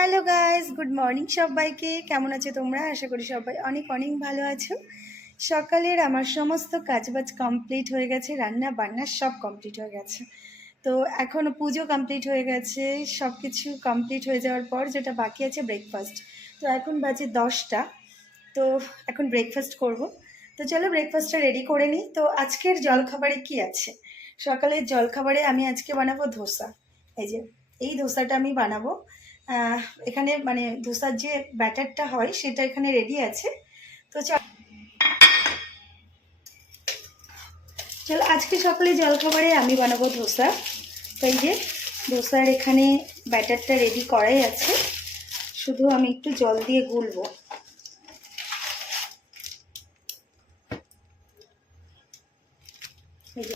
Hello guys, good morning সবাইকে। কেমন আছো তোমরা? আশা করি সবাই অনেক অনেক ভালো আছো। সকালের আমার সমস্ত কাজবাজ কমপ্লিট হয়ে গেছে, রান্না বান্না সব কমপ্লিট হয়ে গেছে। তো এখন পুজো কমপ্লিট হয়ে গেছে সব কিছু কমপ্লিট হয়ে যাওয়ার পর যেটা বাকি আছে ব্রেকফাস্ট তো এখন বাজে দশটা, তো এখন ব্রেকফাস্ট করব। তো চলো ব্রেকফাস্টটা রেডি করে নিই। তো আজকের জলখাবারে কি আছে? সকালের জলখাবারে আমি আজকে বানাবো ধোসা। এই যে, এই ধোসাটা আমি বানাবো। এখানে মানে ধোসার যে ব্যাটারটা হয়, সেটা এখানে রেডি আছে। তো চল, আজকে সকালে জলখাবারে আমি বানাবো ধোসা তো এই যে ধোসার এখানে ব্যাটারটা রেডি করাই আছে। শুধু আমি একটু জল দিয়ে গুলবো। এই যে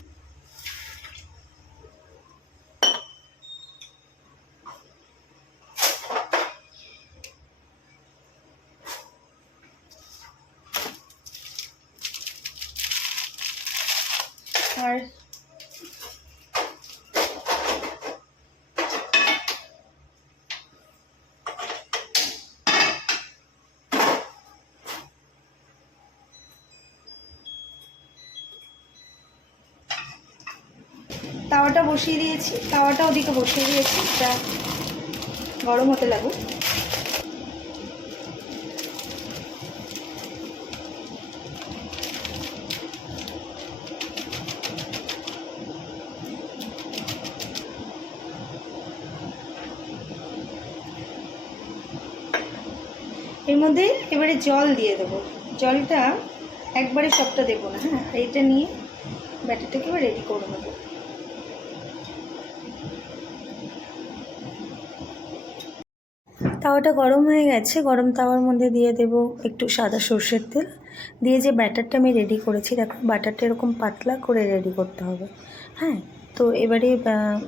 আর তাওয়াটা বসিয়ে দিয়েছি তাওয়াটা ওদিকে বসিয়ে দিয়েছি এটা গরম হতে লাগুক। এর মধ্যে এবারে জল দিয়ে দেবো। জলটা একবারে সবটা দেবো না হ্যাঁ? এইটা নিয়ে ব্যাটারটাকে এবার রেডি করে নেব। তাওয়াটা গরম হয়ে গেছে, গরম তাওয়ার মধ্যে দিয়ে দেব একটু সাদা সর্ষের তেল। দিয়ে যে ব্যাটারটা আমি রেডি করেছি, দেখো ব্যাটারটা এরকম পাতলা করে রেডি করতে হবে হ্যাঁ? তো এবারে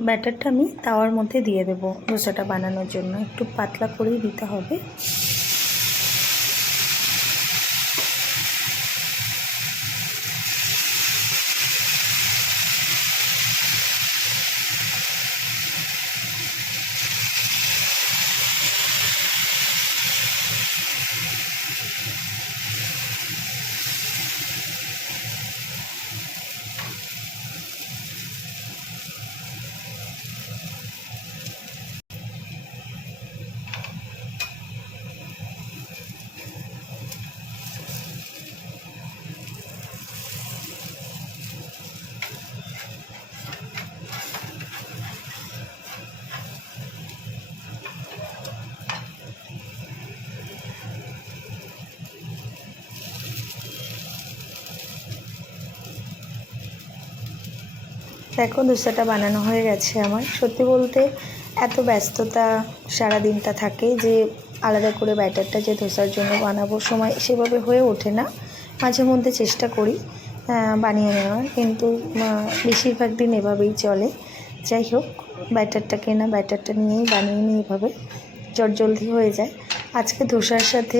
ব্যাটারটা আমি তাওয়ার মধ্যে দিয়ে দেব ধোসাটা বানানোর জন্য। একটু পাতলা করেই দিতে হবে। দেখো, দোসাটা বানানো হয়ে গেছে আমার। সত্যি বলতে এত ব্যস্ততা সারা দিনটা থাকে যে আলাদা করে ব্যাটারটা যে ধোসার জন্য বানাবো, সময় সেভাবে হয়ে ওঠে না। মাঝে মধ্যে চেষ্টা করি বানিয়ে নেওয়ার। কিন্তু বেশিরভাগ দিন এভাবেই চলে। যাই হোক ব্যাটারটাকে না ব্যাটারটা নিয়েই বানিয়ে নিই এভাবে। জলদি হয়ে যায়। আজকে ধোসার সাথে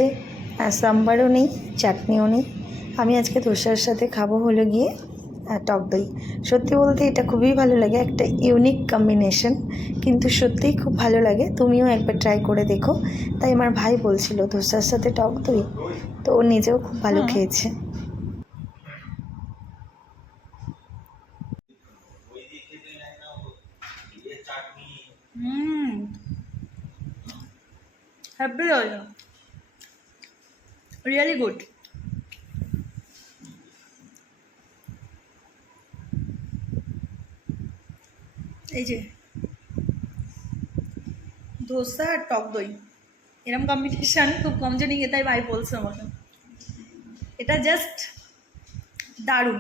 সাম্বারও নেই, চাটনিও নেই। আমি আজকে ধোসার সাথে খাব হলো গিয়ে টক দই। সত্যি বলতে এটা খুবই ভালো লাগে একটা ইউনিক কম্বিনেশন কিন্তু সত্যিই খুব ভালো লাগে। তুমিও একবার ট্রাই করে দেখো। তাই আমার ভাই বলছিল ধোসার সাথে টক দই তো ও নিজেও খুব ভালো খেয়েছে। হুম। হ্যাপি রিয়েলি গুড এই যে। ধোসা আর টক দই। এরম কম্বিনেশান খুব কম খেতে হয় ভাই বলছে আমাকে। এটা জাস্ট দারুণ।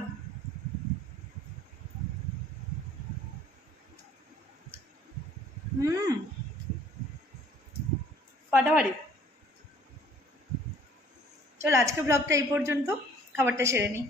হুম। ফাটাফাটি। চল আজকে ব্লগটা এই পর্যন্ত। খাবারটা সেরে নিই